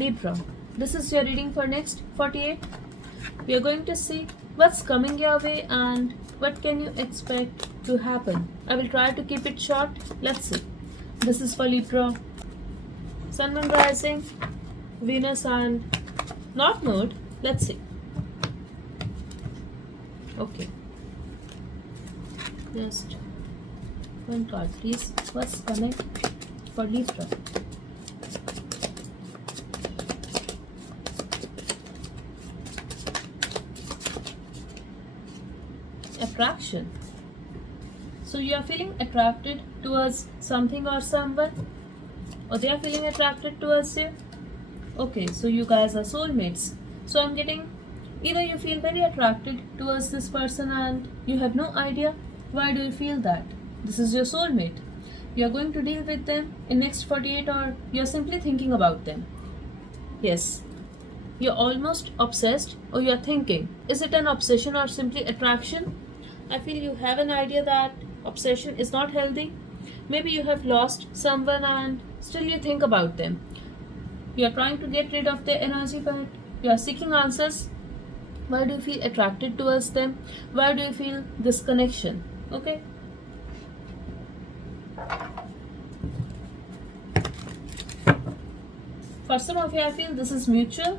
Libra, this is your reading for next 48. We are going to see what's coming your way and what can you expect to happen. I will try to keep it short. Let's see. This is for Libra, Sun, Moon, Rising, Venus and North Node. Let's see. Okay. Just one card, please. What's coming for Libra? Attraction. So you are feeling attracted towards something or someone, or they are feeling attracted towards you. Okay, so you guys are soulmates. So I'm getting either you feel very attracted towards this person and you have no idea why do you feel that. This is your soulmate. You are going to deal with them in next 48, or you are simply thinking about them. Yes, you're almost obsessed, or you are thinking, is it an obsession or simply attraction? I feel you have an idea that obsession is not healthy. Maybe you have lost someone and still you think about them. You are trying to get rid of their energy, but you are seeking answers. Why do you feel attracted towards them? Why do you feel this connection? Okay. For some of you, I feel this is mutual.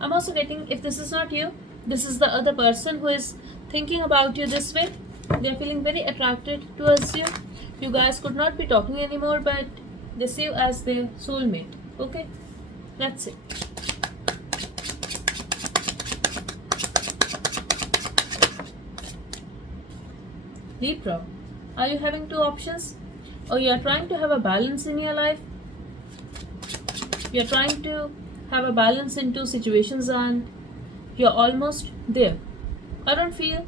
I'm also getting, if this is not you, this is the other person who is thinking about you this way. They are feeling very attracted towards you. You guys could not be talking anymore, but they see you as their soulmate. Okay, that's it. Libra, are you having two options? Or you are trying to have a balance in your life? You are trying to have a balance in two situations and you're almost there. I don't feel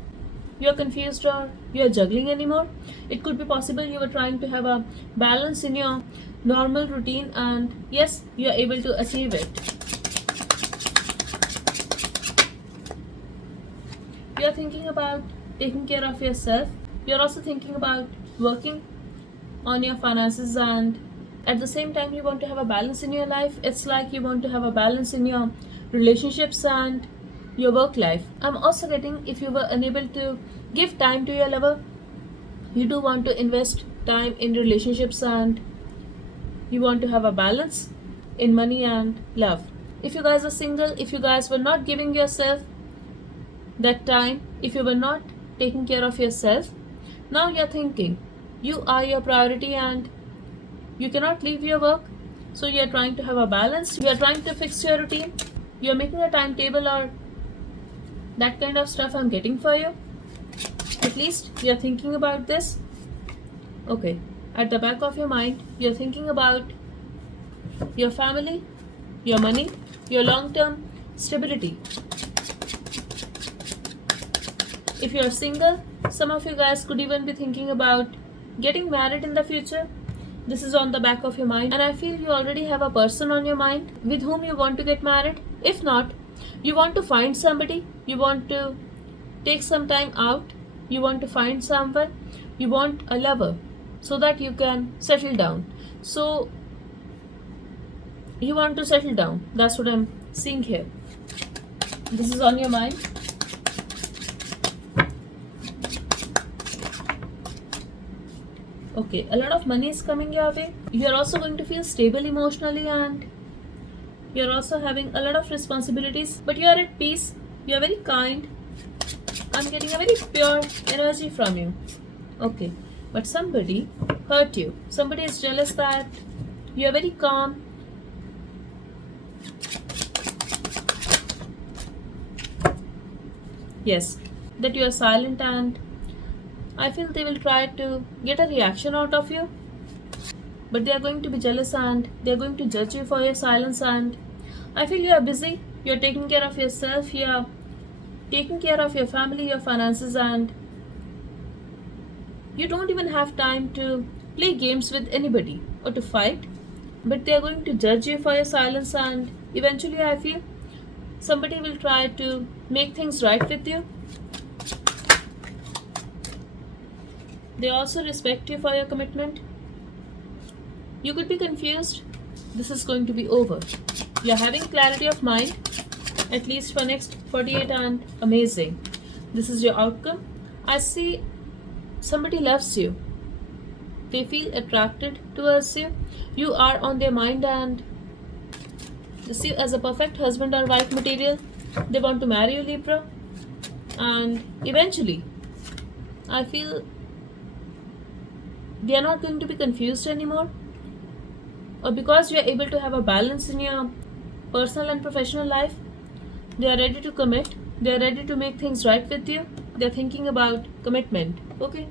you're confused or you're juggling anymore. It could be possible you were trying to have a balance in your normal routine and yes, you are able to achieve it. You are thinking about taking care of yourself. You are also thinking about working on your finances, and at the same time you want to have a balance in your life. It's like you want to have a balance in your relationships and your work life. I'm also getting, if you were unable to give time to your lover, you do want to invest time in relationships and you want to have a balance in money and love. If you guys are single, if you guys were not giving yourself that time, if you were not taking care of yourself, now you're thinking you are your priority and you cannot leave your work. So you're trying to have a balance. You are trying to fix your routine. You're making a timetable or that kind of stuff I'm getting for you. At least you're thinking about this. Okay. At the back of your mind, you're thinking about your family, your money, your long-term stability. If you're single, some of you guys could even be thinking about getting married in the future. This is on the back of your mind, and I feel you already have a person on your mind with whom you want to get married. If not, you want to find somebody, you want to take some time out, you want to find someone, you want a lover so that you can settle down. So you want to settle down. That's what I'm seeing here. This is on your mind. Okay, a lot of money is coming your way. You're also going to feel stable emotionally and you're also having a lot of responsibilities, but you are at peace. You are very kind. I'm getting a very pure energy from you. Okay, but somebody hurt you. Somebody is jealous that you are very calm. Yes, that you are silent, and I feel they will try to get a reaction out of you, but they are going to be jealous and they are going to judge you for your silence. And I feel you are busy, you are taking care of yourself, you are taking care of your family, your finances, and you don't even have time to play games with anybody or to fight, but they are going to judge you for your silence. And eventually I feel somebody will try to make things right with you. They also respect you for your commitment. You could be confused. This is going to be over. You're having clarity of mind, at least for next 48, and amazing. This is your outcome. I see somebody loves you. They feel attracted towards you. You are on their mind and they see you as a perfect husband or wife material. They want to marry you, Libra. And eventually, I feel they are not going to be confused anymore. Or because you are able to have a balance in your personal and professional life, they are ready to commit. They are ready to make things right with you. They are thinking about commitment. Okay?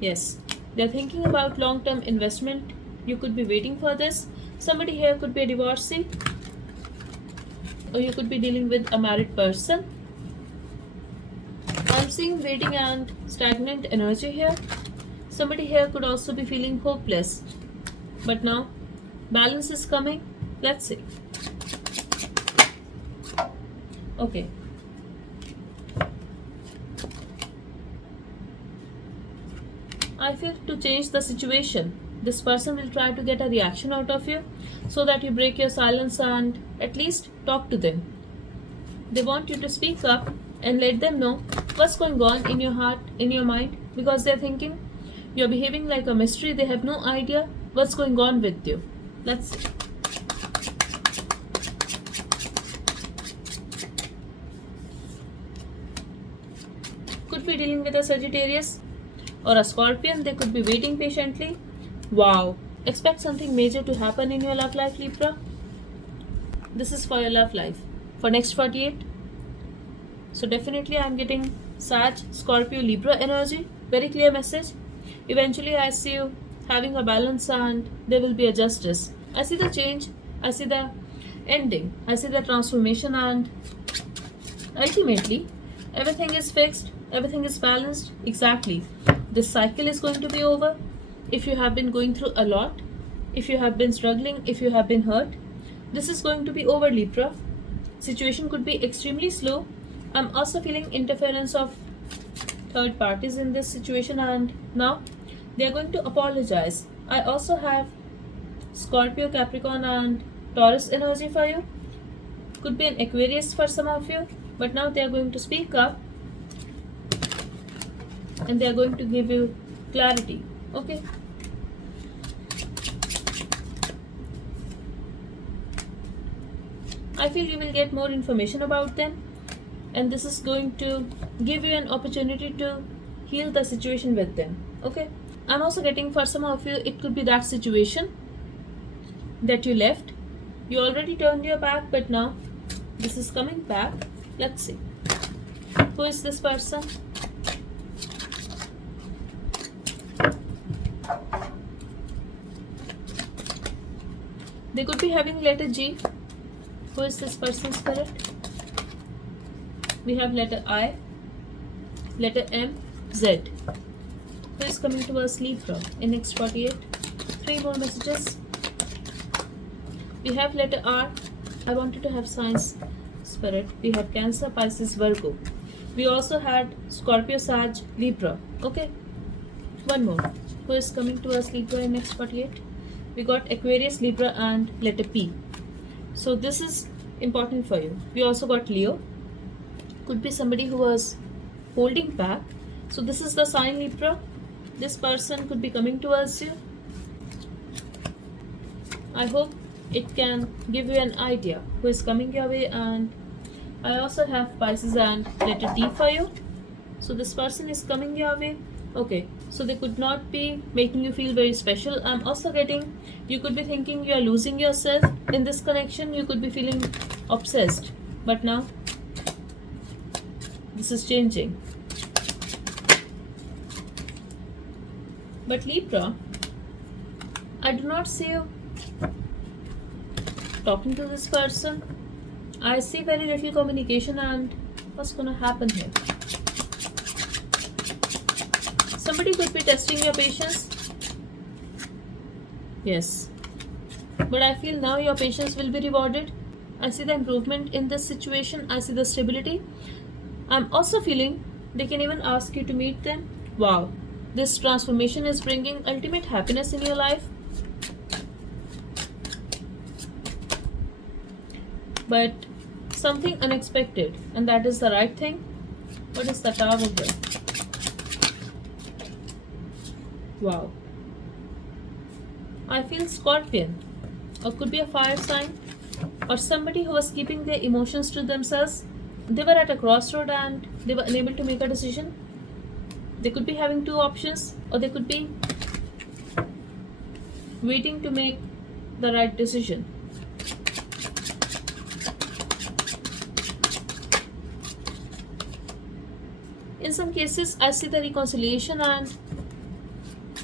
Yes. They are thinking about long-term investment. You could be waiting for this. Somebody here could be a divorcee. Or you could be dealing with a married person. I'm seeing waiting and stagnant energy here. Somebody here could also be feeling hopeless. But now, balance is coming. Let's see. Okay. I feel to change the situation, this person will try to get a reaction out of you so that you break your silence and at least talk to them. They want you to speak up and let them know what's going on in your heart, in your mind, because they're thinking you're behaving like a mystery. They have no idea what's going on with you. Let's see. Could be dealing with a Sagittarius or a Scorpion. They could be waiting patiently. Wow. Expect something major to happen in your love life, Libra. This is for your love life for next 48. So definitely I'm getting Sag, Scorpio, Libra energy. Very clear message. Eventually I see you having a balance and there will be a justice. I see the change. I see the ending. I see the transformation, and ultimately everything is fixed. Everything is balanced. Exactly. This cycle is going to be over. If you have been going through a lot, if you have been struggling, if you have been hurt, this is going to be over, Libra. Situation could be extremely slow. I'm also feeling interference of third parties in this situation, and now they are going to apologize. I also have Scorpio, Capricorn, and Taurus energy for you. Could be an Aquarius for some of you, but now they are going to speak up and they are going to give you clarity. Okay? I feel you will get more information about them, and this is going to give you an opportunity to heal the situation with them. Okay? I'm also getting for some of you, it could be that situation that you left. You already turned your back, but now this is coming back. Let's see. Who is this person? They could be having letter G. Who is this person, Spirit? We have letter I, letter M, Z. Who is coming to us, Libra, in next 48? 3 more messages. We have letter R. I wanted to have signs, Spirit. We have Cancer, Pisces, Virgo. We also had Scorpio, Sag, Libra. Okay. One more. Who is coming to us, Libra, in next 48? We got Aquarius, Libra, and letter P. So this is important for you. We also got Leo. Could be somebody who was holding back. So this is the sign, Libra. This person could be coming towards you. I hope it can give you an idea who is coming your way. And I also have Pisces and letter T for you. So this person is coming your way. Okay, so they could not be making you feel very special. I'm also getting, you could be thinking you are losing yourself in this connection. You could be feeling obsessed. But now, this is changing. But Libra, I do not see you talking to this person. I see very little communication, and what's gonna happen here? Somebody could be testing your patience. Yes. But I feel now your patience will be rewarded. I see the improvement in this situation. I see the stability. I'm also feeling they can even ask you to meet them. Wow. This transformation is bringing ultimate happiness in your life. but something unexpected, and that is the right thing. What is the Tower here? Wow. I feel Scorpion, or could be a fire sign, or somebody who was keeping their emotions to themselves. They were at a crossroad and they were unable to make a decision. They could be having two options, or they could be waiting to make the right decision. In some cases, I see the reconciliation and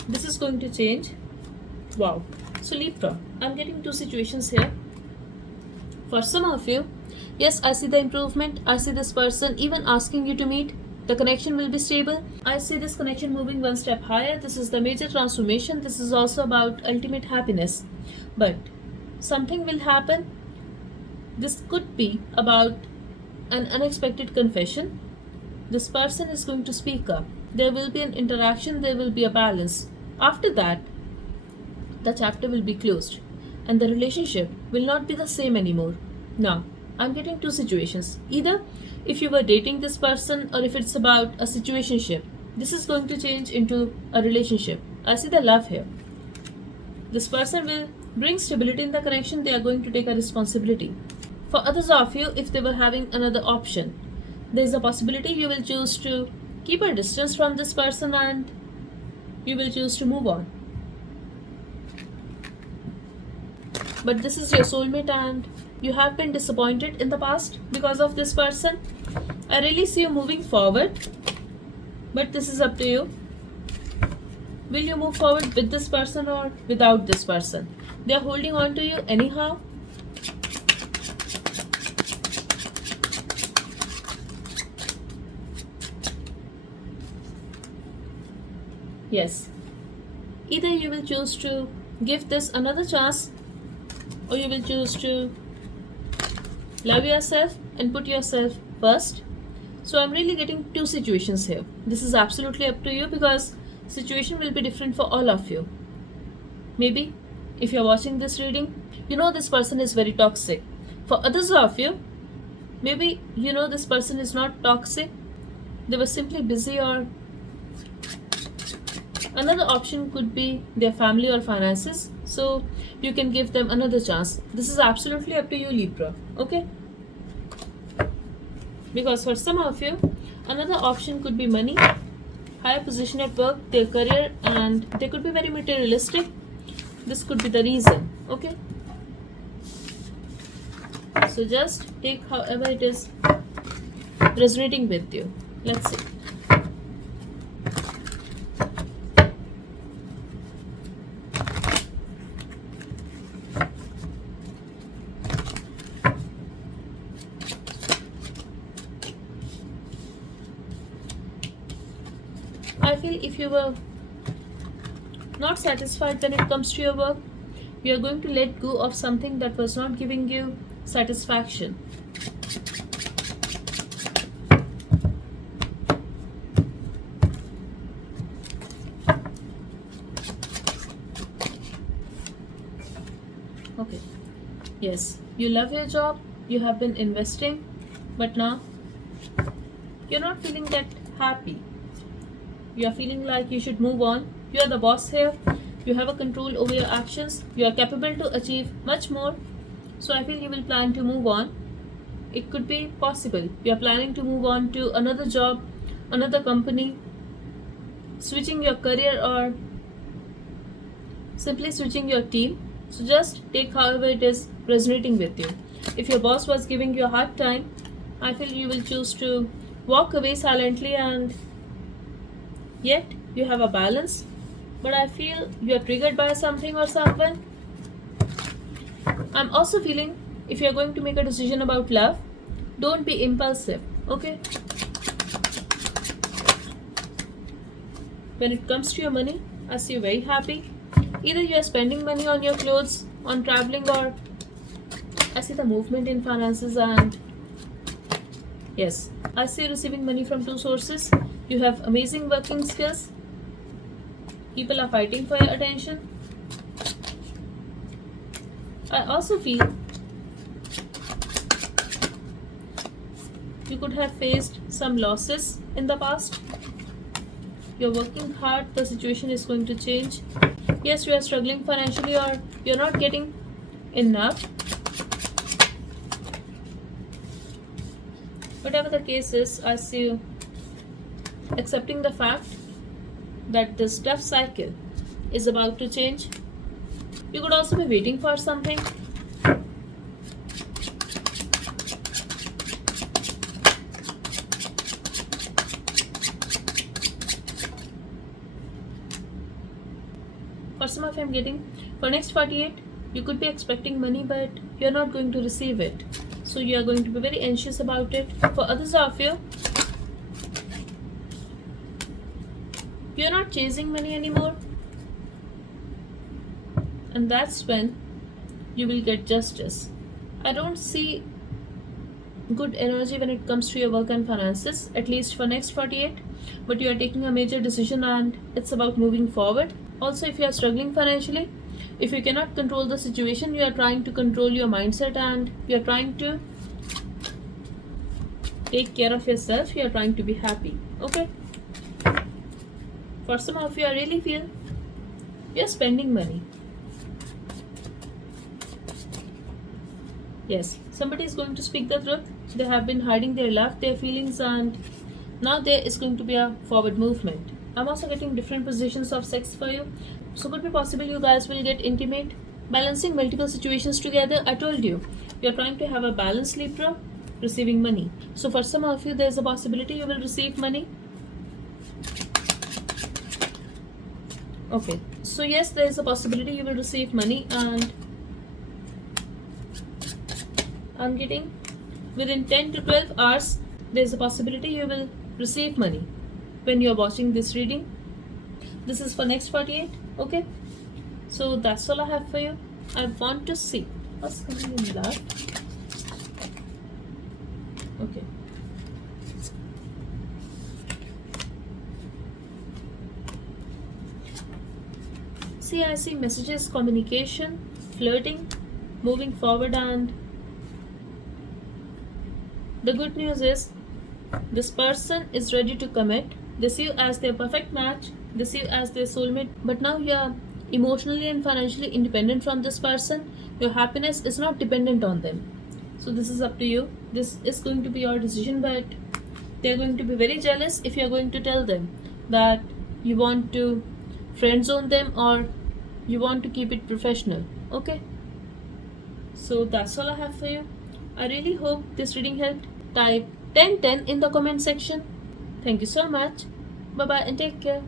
this is going to change. Wow. So Libra, I'm getting two situations here. For some of you, yes, I see the improvement. I see this person even asking you to meet. The connection will be stable. I see this connection moving one step higher. This is the major transformation. This is also about ultimate happiness. But something will happen. This could be about an unexpected confession. This person is going to speak up. There will be an interaction. There will be a balance. After that, the chapter will be closed and the relationship will not be the same anymore. Now, I'm getting two situations. Either if you were dating this person or if it's about a situationship, this is going to change into a relationship. I see the love here. This person will bring stability in the connection. They are going to take a responsibility. For others of you, if they were having another option, there is a possibility you will choose to keep a distance from this person and you will choose to move on. But this is your soulmate and you have been disappointed in the past because of this person. I really see you moving forward, but this is up to you. Will you move forward with this person or without this person? They are holding on to you anyhow. Yes. Either you will choose to give this another chance or you will choose to love yourself and put yourself first. So I'm really getting two situations here. This is absolutely up to you because situation will be different for all of you. Maybe if you're watching this reading, you know this person is very toxic. For others of you, maybe you know this person is not toxic. They were simply busy, or another option could be their family or finances. So you can give them another chance. This is absolutely up to you, Libra. Okay? Because for some of you, another option could be money, higher position at work, their career, and they could be very materialistic. This could be the reason. Okay? So just take however it is resonating with you. Let's see. I feel if you were not satisfied when it comes to your work, you are going to let go of something that was not giving you satisfaction. Okay. Yes, you love your job, you have been investing, but now you're not feeling that happy. You are feeling like you should move on. You are the boss here. You have a control over your actions. You are capable to achieve much more. So I feel you will plan to move on. It could be possible. You are planning to move on to another job, another company, switching your career, or simply switching your team. So just take however it is resonating with you. If your boss was giving you a hard time, I feel you will choose to walk away silently, and yet you have a balance. But I feel you are triggered by something or someone. I'm also feeling if you're going to make a decision about love, don't be impulsive. Okay? When it comes to your money, I see you very happy. Either you are spending money on your clothes, on traveling, or I see the movement in finances, and yes, I see you receiving money from two sources. You have amazing working skills. People are fighting for your attention. I also feel You could have faced some losses in the past. You're working hard, the situation is going to change. Yes, you are struggling financially or you're not getting enough. Whatever the case is, I see you accepting the fact that this tough cycle is about to change. You could also be waiting for something. For some of you, I'm getting for next 48, you could be expecting money, but you're not going to receive it. So you are going to be very anxious about it. For others of you, you're not chasing money anymore. And that's when you will get justice. I don't see good energy when it comes to your work and finances, at least for next 48. But you are taking a major decision and it's about moving forward. Also, if you are struggling financially, if you cannot control the situation, you are trying to control your mindset and you are trying to take care of yourself. You are trying to be happy. Okay? For some of you, I really feel you're spending money. Yes, somebody is going to speak the truth. They have been hiding their love, their feelings, and now there is going to be a forward movement. I'm also getting different positions of sex for you. So could be possible you guys will get intimate, balancing multiple situations together. I told you, you're trying to have a balance, Libra, receiving money. So for some of you, there's a possibility you will receive money. Okay, so yes, there is a possibility you will receive money, and I'm getting within 10 to 12 hours, there's a possibility you will receive money when you're watching this reading. This is for next 48. Okay, so that's all I have for you. I want to see what's coming in that. Okay, see, I see messages, communication, flirting, moving forward, and the good news is this person is ready to commit. They see you as their perfect match. They see you as their soulmate. But now you are emotionally and financially independent from this person. Your happiness is not dependent on them. So this is up to you. This is going to be your decision, but they're going to be very jealous if you're going to tell them that you want to friend zone them or you want to keep it professional. Okay? So that's all I have for you. I really hope this reading helped. Type 1010 in the comment section. Thank you so much. Bye bye and take care.